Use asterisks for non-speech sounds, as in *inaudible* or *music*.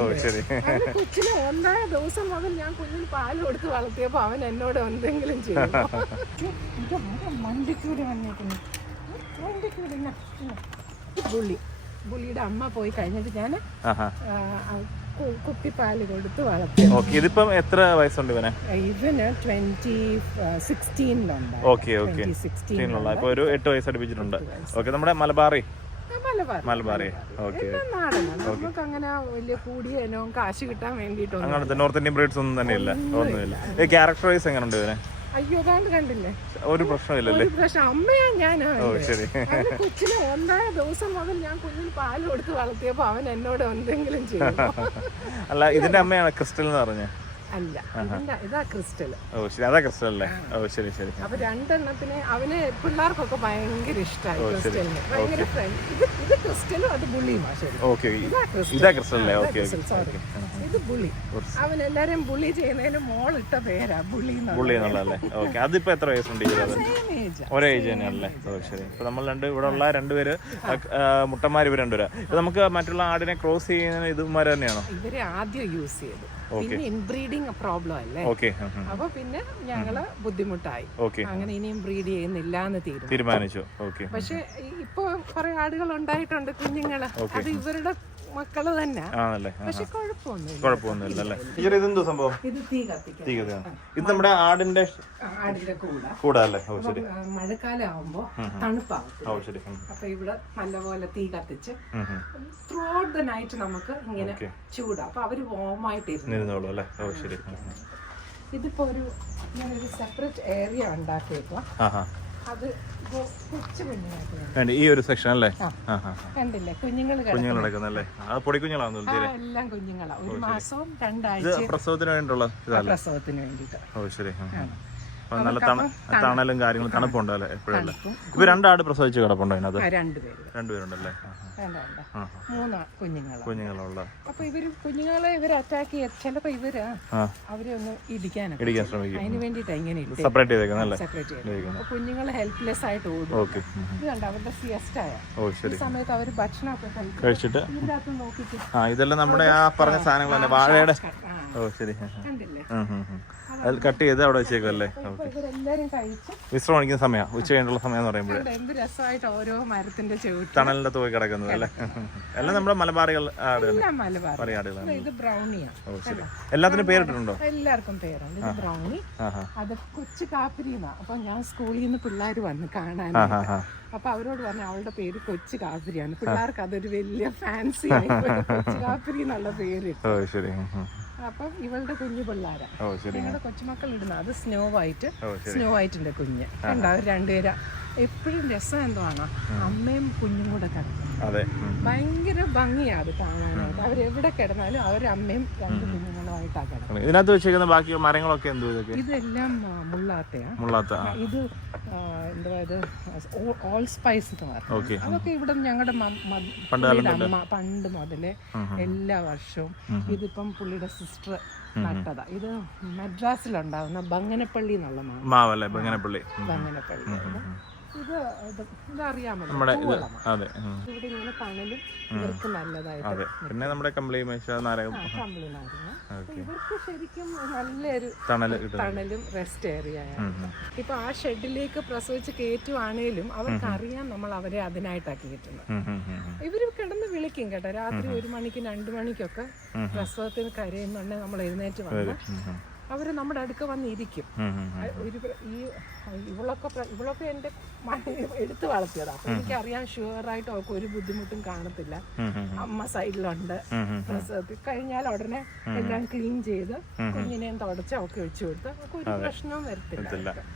ഓ. ശരി. കൊച്ചിന് ദിവസം മുതൽ ഞാൻ കുഞ്ഞിന് പാൽ കൊടുത്ത് വളർത്തിയപ്പോ അവൻ എന്നോട് എന്തെങ്കിലും ചെയ്യും മണ്ടിക്കൂടി വന്നേക്കുന്നു ഇന്ന. ബുള്ളി ബുള്ളിയുടെ അമ്മ പോയി കഴിഞ്ഞിട്ട് ഞാൻ ആഹാ. കുട്ടിപ്പാൽ കൊടുത്ത് വളർത്തി. ഇതിപ്പം എത്ര വയസ്സുണ്ട് ഇവനെ? ഇവന് ട്വന്റി സിക്സ്റ്റീനിലുണ്ട്. Okay okay. സിക്സ്റ്റീനിലുള്ള ഇപ്പൊ ഒരു എട്ട് വയസ്സ് അടുപ്പിച്ചിട്ടുണ്ട്. ഓക്കെ നമ്മുടെ മലബാറി. മലബാറി ഓക്കെ. നമുക്ക് അങ്ങനെ വലിയ കൂടിയ ഇനവും കാശ് കിട്ടാൻ അങ്ങനത്തെ നോർത്ത് ഇന്ത്യൻ ബ്രീഡ്സ് ഒന്നും തന്നെ ഇല്ല ഒന്നുമില്ല. ഈ ക്യാരക്ടർ വൈസ് എങ്ങനെയുണ്ട് ഇവനെ അയ്യോ കാണ്ട് കണ്ടില്ലേ? ഒരു പ്രശ്നമില്ലല്ലേ? അമ്മയാ ശരി. കൊച്ചിന് ദിവസം മുതൽ ഞാൻ കുഞ്ഞിന് പാൽ കൊടുത്ത് വളർത്തിയപ്പോ അവൻ എന്നോട് എന്തെങ്കിലും ചെയ്യും *laughs* അല്ല ഇതിന്റെ അമ്മയാണ് ക്രിസ്റ്റൽ എന്ന് പറഞ്ഞത്. അല്ല. ഇതാ ക്രിസ്റ്റൽ ഓ ശരി. അതാ ക്രിസ്റ്റൽ അല്ലേ ഓ ശരി ശരി. അപ്പൊ രണ്ടെണ്ണത്തിന് അവന് പിള്ളേർക്കൊക്കെ ഭയങ്കര ഇഷ്ടമായി ക്രിസ്റ്റലിന്. ഭയങ്കര ഇത് ഇത് ക്രിസ്റ്റലും അത് ബുള്ളിയുമാ ശരി. ഓക്കെ. ഇതാ ക്രിസ്റ്റൽ. അല്ലേ ഓക്കെ സോറി ഇത് ബുള്ളി അവൻ എല്ലാരും ബുള്ളി ചെയ്യുന്നതിന് മോൾ ഇട്ട പേരാ ബുള്ളി ബുള്ളി എന്നുള്ളതല്ലേ? ഓക്കെ. അതിപ്പോ എത്ര വയസ്സുണ്ട് ഒരു ഏജ് തന്നെയാണല്ലേ ഓ ശരി. ഇപ്പൊ നമ്മൾ രണ്ട് ഇവിടെ ഉള്ള രണ്ടുപേര് മുട്ടന്മാർ ഇവർ രണ്ടുപേരാ. ഇപ്പൊ നമുക്ക് മറ്റുള്ള ആടിനെ ക്രോസ് ചെയ്യുന്ന ഇതുമാര് തന്നെയാണോ? ഇവർ ആദ്യം യൂസ് ചെയ്തു. പിന്നെ ഇൻബ്രീഡിംഗ് പ്രോബ്ലം അല്ലേ? ഓക്കെ അപ്പൊ പിന്നെ ഞങ്ങൾ ബുദ്ധിമുട്ടായി. അങ്ങനെ ഇനിയും ബ്രീഡ് ചെയ്യുന്നില്ല എന്ന് തീരുമാനം തീരുമാനിച്ചു പക്ഷെ ഇപ്പൊ കുറെ ആടുകൾ ഉണ്ടായിട്ടുണ്ട് കുഞ്ഞുങ്ങൾ. അത് ഇവരുടെ മക്കൾ തന്നെ. ആണല്ലേ? പക്ഷെ കുഴപ്പമൊന്നുമില്ല. കുഴപ്പമൊന്നുമില്ല അല്ലേ ടീച്ചർ ഇതെന്തോ സംഭവം? ഇത് തീ കത്തിക്കാം തീ കത്തിയാണ്. ഇത് നമ്മുടെ ആടിന്റെ ആടിന്റെ കൂട. കൂടാ അല്ലേ ഓ ശരി. മഴക്കാലം ആവുമ്പോ തണുപ്പാവും. ഓ ശരി. ഉം. അപ്പൊ ഇവിടെ നല്ലപോലെ തീ കത്തിച്ച്. ത്രൂ ഔട്ട് ദ നൈറ്റ് നമുക്ക് ഇങ്ങനെ. ചൂടാ. അപ്പൊ അവർ വോമായിട്ടിരുന്നു ഇരുന്നോളൂ അല്ലേ? ഓ ശരി. ഇതിപ്പോ ഒരു ഞാനൊരു സെപ്പറേറ്റ് ഏരിയ ഉണ്ടാക്കിയപ്പോ അത് വേണ്ടി. ഈ ഒരു സെക്ഷൻ അല്ലേ. കണ്ടില്ലേ? കുഞ്ഞുങ്ങൾ കുഞ്ഞുങ്ങൾ നടക്കുന്നല്ലേ ആ പൊടി തീരെ എല്ലാം കുഞ്ഞുങ്ങളാ. ഒരു മാസവും രണ്ടാഴ്ച പ്രസവത്തിന് വേണ്ടിയുള്ള പ്രസവത്തിന് ഓ ശരി. നല്ല തണ തണലും കാര്യങ്ങളും തണുപ്പുണ്ട് അല്ലേ? എപ്പോഴല്ലേ ഇപ്പൊ രണ്ടാട് പ്രസവിച്ച് കിടപ്പുണ്ടോ അതിനകത്ത് രണ്ടുപേരുണ്ടല്ലേ. മൂന്ന് കുഞ്ഞുങ്ങളാ. കുഞ്ഞുങ്ങളുള്ള. അപ്പൊ ഇവർ കുഞ്ഞുങ്ങളെ ഇവർ അറ്റാക്ക് ചെയ്യ ചിലപ്പോ ഇവർ ആ. അവരെ ഒന്ന് ഇടിക്കാനൊക്കെ ഇടിക്കാൻ ശ്രമിക്കും. അതിന് വേണ്ടിട്ടാ ഇങ്ങനെ സെപ്പറേറ്റ് ചെയ്തേക്കുന്നല്ലേ സെപ്പറേറ്റ് ചെയ്യുന്നത് കുഞ്ഞുങ്ങളെ ഹെൽപ്ലെസ് ആയിട്ട് ഓടും. ഓക്കെ ഇത് കണ്ട? അവരുടെ സിയസ്റ്റായ ഓ ശരി. സമയത്ത് അവർ ഭക്ഷണമൊക്കെ കഴിച്ചിട്ട്? ഇതിന്റെ അകത്ത് ആ ഇതെല്ലാം നമ്മുടെ ആ പറഞ്ഞ സാധനങ്ങൾ തന്നെ. വാഴയുടെ ഓ ശരി. കട്ട് ചെയ്ത് അവിടെ വെച്ചേക്കല്ലേ ഇപ്പൊ വിശ്രമം കാണിക്കുന്ന സമയം. ഉച്ച കഴിഞ്ഞുള്ള സമയം എന്ന് പറയുമ്പോൾ എന്ത് രസമായിട്ട് ഓരോ മരത്തിന്റെ ചുവട്ട്. തണലിന്റെ തൂക്കി കിടക്കുന്നത് അല്ലേ? എല്ലാം നമ്മുടെ മലബാറികൾ മലബാർ. ഇത് ബ്രൗണിയാ ഓ ശരി. എല്ലാത്തിനും പേരിട്ടിട്ടുണ്ടോ? എല്ലാവർക്കും പേരുണ്ട്. ഇത് ബ്രൗണി അത് കൊച്ചു കാപ്പിരിന്നാ അപ്പൊ ഞാൻ സ്കൂളിൽ നിന്ന് പിള്ളേർ വന്ന് കാണാൻ. അപ്പൊ അവരോട് പറഞ്ഞു അവളുടെ പേര് കൊച്ചു കാപ്പിരിയാണ്. പിള്ളേർക്ക് അതൊരു വലിയ ഫാൻസി കൊച്ചു കാപ്പിരി എന്നുള്ള പേര് ഓ ശരി. അപ്പൊ ഇവളുടെ കുഞ്ഞു പിള്ളേരാ. ഞങ്ങളുടെ കൊച്ചുമക്കൾ ഇടുന്ന അത് സ്നോ വൈറ്റ് സ്നോ വൈറ്റിന്റെ കുഞ്ഞ്. രണ്ടുപേരാ. എപ്പോഴും രസം എന്തുവാണോ അമ്മയും കുഞ്ഞും കൂടെ കിടക്കും. അതെ. ഉം. ഭയങ്കര ഭംഗിയാണ് അത് കാണാനായിട്ട് അവരെവിടെ കിടന്നാലും അവരമ്മയും രണ്ട് കുഞ്ഞുങ്ങളുമായിട്ടാണ് കിടക്കുന്നത് ഇതിനകത്ത് വെച്ചിരിക്കുന്ന ബാക്കി മരങ്ങളൊക്കെ എന്തോ ഇതൊക്കെ? ഇതെല്ലാം മുള്ളാത്ത ഇത് ഇത്? ഓൾ സ്പൈസ് എന്ന് അതൊക്കെ ഇവിടെ ഞങ്ങളുടെ അമ്മ പണ്ട് മുതലേ എല്ലാ വർഷവും ഇതിപ്പം പുള്ളിയുടെ സിസ്റ്റർ നട്ടതാ. ഇത് മദ്രാസിലുണ്ടാവുന്ന ബങ്ങനപ്പള്ളി എന്നുള്ള മാവല്ലേ? ബംഗനപ്പള്ളി ബംഗനപ്പള്ളി ബങ്ങനപ്പള്ളി ഇത് ഇതറിയാമല്ലോ. നമ്മുടെ ഇത് അതെ ഉം. ഇവിടെ ഇങ്ങനെ തണലും ഇവർക്ക് നല്ലതായിട്ട് അതെ. പിന്നെ നമ്മുടെ കമ്പിളി മേശ നാരകം. ഇവർക്ക് ശരിക്കും നല്ലൊരു തണൽ കിട്ടുന്നത് തണലും റെസ്റ്റ് ഏറിയ ഇപ്പൊ ആ ഷെഡിലേക്ക് പ്രസവിച്ച് കയറ്റുവാണേലും അവർക്ക് അറിയാൻ നമ്മൾ അവരെ ഉം, ഉം, ഉം, ഉം. ഇവർ കിടന്ന് വിളിക്കും കേട്ടോ. രാത്രി ഒരു മണിക്ക് രണ്ടു മണിക്കൊക്കെ പ്രസവത്തിന് കരയുന്നുണ്ടെങ്കിൽ നമ്മൾ എഴുന്നേറ്റ് വന്ന് ഉം, ഉം. അവർ നമ്മുടെ അടുക്ക വന്ന് ഇരിക്കും ഉം, ഉം, ഉം. ആ, ഒരു ഈ ഇവളൊക്കെ ഇവളൊക്കെ എന്റെ എടുത്തു വളർത്തിയതാ. അപ്പൊ എനിക്കറിയാം ഷുവറായിട്ട് അവൾക്ക് ഒരു ബുദ്ധിമുട്ടും കാണത്തില്ല. അമ്മ സൈഡിലുണ്ട്. പ്രസവത്തിൽ കഴിഞ്ഞാൽ ഉടനെ എല്ലാം ക്ലീൻ ചെയ്ത് കുഞ്ഞിനെയും തുടച്ച് അവൾക്ക് വെച്ചു കൊടുത്ത് അവൾക്ക് ഒരു പ്രശ്നവും വരത്തില്ല.